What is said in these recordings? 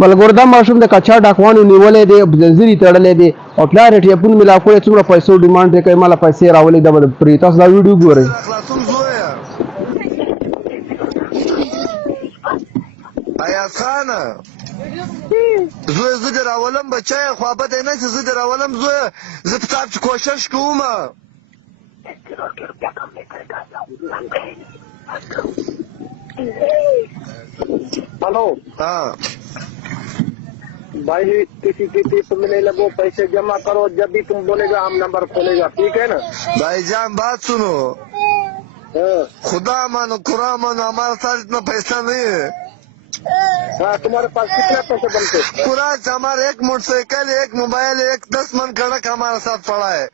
ملګرو دا ماشوم د کچا ډاکوانو نیولې دی زنځیر تړلې دی او پلار یې ټلیفون میلاو کړی څومره پیسو ډیمانډ دی کوي ماله پیسې راولې دا به پرې تاسو دا ویډیو ګورئ خلاصون زویه ایاز خانه زوی زه دې راولم بچیه خوابه دی نه چې زه دې راولم زویه زه په تا چې کوشش کوم हेलो हाँ भाई किसी की टिप में नहीं लगो पैसे जमा करो जब भी तुम बोलेगा हम नंबर खोलेगा ठीक है ना भाईजान बात सुनो हाँ खुदा मानो खुदा मानो हमारे साथ इतना पैसा नहीं है हाँ, तुम्हारे पास कितने पैसे बनते पूरा हमारे एक मोटरसाइकिल एक मोबाइल एक 10 मन कड़क हमारे साथ पड़ा है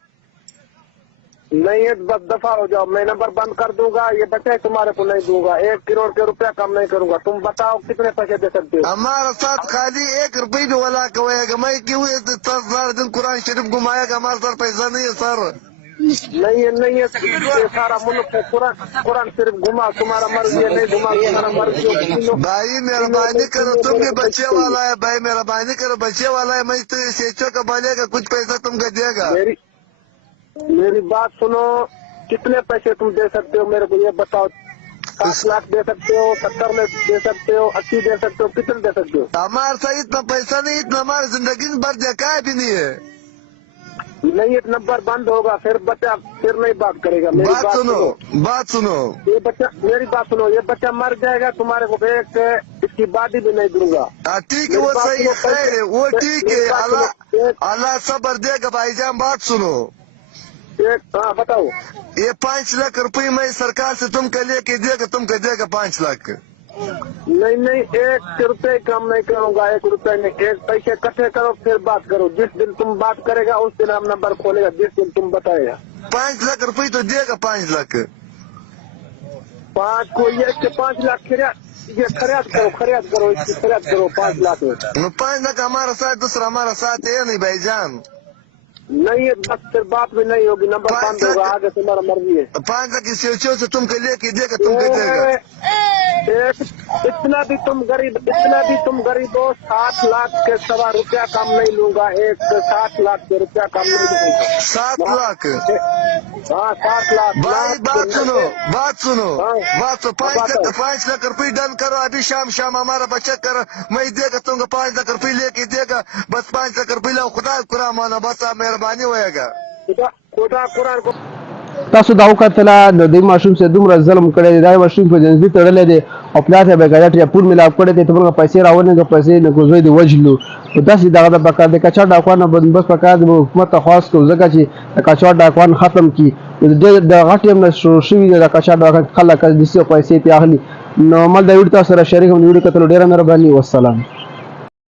नहीं है बस दफा हो जाओ मैं नंबर बंद कर दूंगा ये बचे तुम्हारे को नहीं दूंगा 1 करोड़ के रुपया कम नहीं करूंगा तुम बताओ कितने पैसे दे सकते हो हमारे साथ खाली 1 रुपये भी वाला कहेगा मैं क्यों 10 दिन कुरान शरीफ घुमाएगा हमारे साथ पैसा नहीं है सर नहीं है ये सारा मुल्क है कुरान सिर्फ घुमा तुम्हारा मर्जी है नहीं घुमा तुम्हारा मर्जी हो भाई मेहरबानी करो तुम भी बच्चे वाला है भाई मेहरबानी करो बच्चे वाला है मैं तो सेचो का बनेगा कुछ पैसा तुमको देगा मेरी बात सुनो कितने पैसे तुम दे सकते हो मेरे को ये बताओ 7 लाख दे सकते हो 70 लाख दे सकते हो 80 दे सकते हो कितने दे सकते हो हमारे साथ इतना पैसा नहीं इतना हमारी जिंदगी में भर देखा है भी नहीं है नहीं एक नंबर बंद होगा फिर बच्चा फिर नहीं बात करेगा मेरी बात सुनो ये बच्चा मेरी बात सुनो ये बच्चा मर जाएगा तुम्हारे को एक इसकी बात भी नहीं दूंगा ठीक है वो सही है वो ठीक है अल्लाह सब्र देगा भाईजान बात सुनो हाँ बताओ ये 5 लाख रुपए मैं सरकार से तुमको लेके देगा तुमको देगा 5 लाख नहीं 1 रुपए कम नहीं करूंगा 1 रुपए नहीं 1 पैसे इकट्ठे करो फिर बात करो जिस दिन तुम बात करेगा उस दिन हम नंबर खोलेगा जिस दिन तुम बताएगा 5 लाख रुपए तो देगा 5 लाख 5 को ये 5 लाख ये खरीद करो इसकी खरीद करो 5 लाख में 5 लाख हमारा साथ दूसरा हमारा साथ है नहीं भाईजान नहीं है बस फिर बात भी नहीं होगी नंबर बंद होगा आगे तुम्हारा मर्जी है 5 लाख इस से तुमको लेके देगा तुमको देगा इतना भी तुम गरीब हो 7 लाख के सवा रुपया कम नहीं लूंगा 7 लाख के रुपया कम नहीं लूंगा 7 लाख हाँ 7 लाख भाई बात सुनो हाँ। बात तो 5 लाख रुपए डन करो अभी शाम हमारा बच्चा कर मैं देगा तुमको 5 लाख रुपए लेके देगा बस 5 लाख रुपए लो खुदा कुरान मानो बस मेहरबानी होएगा खुदा कुरान को تاسو دا وکتله د دې ماشوم سره دومره ظلم کړی دی دا ماشوم په زنځیر تړلی دی او پلار ته بېګاډه ټلیفون میلاو کړی دی ته موږ پیسې راولېږه پیسې نه کو زوی دې وژلو نو داسې دغه د پکار د کچا ډاکوان نه بس پکار د حکومت ته خواست کوو ځکه چې د کچا ډاکوان ختم کړي د هغه ټیم نه شروع شوي دی د کچا ډاکوان خلک داسې پیسې پرې اخلي نو مل دا ویډیو تاسو سره شریک هم د ویډیو کتلو ډېره مهرباني والسلام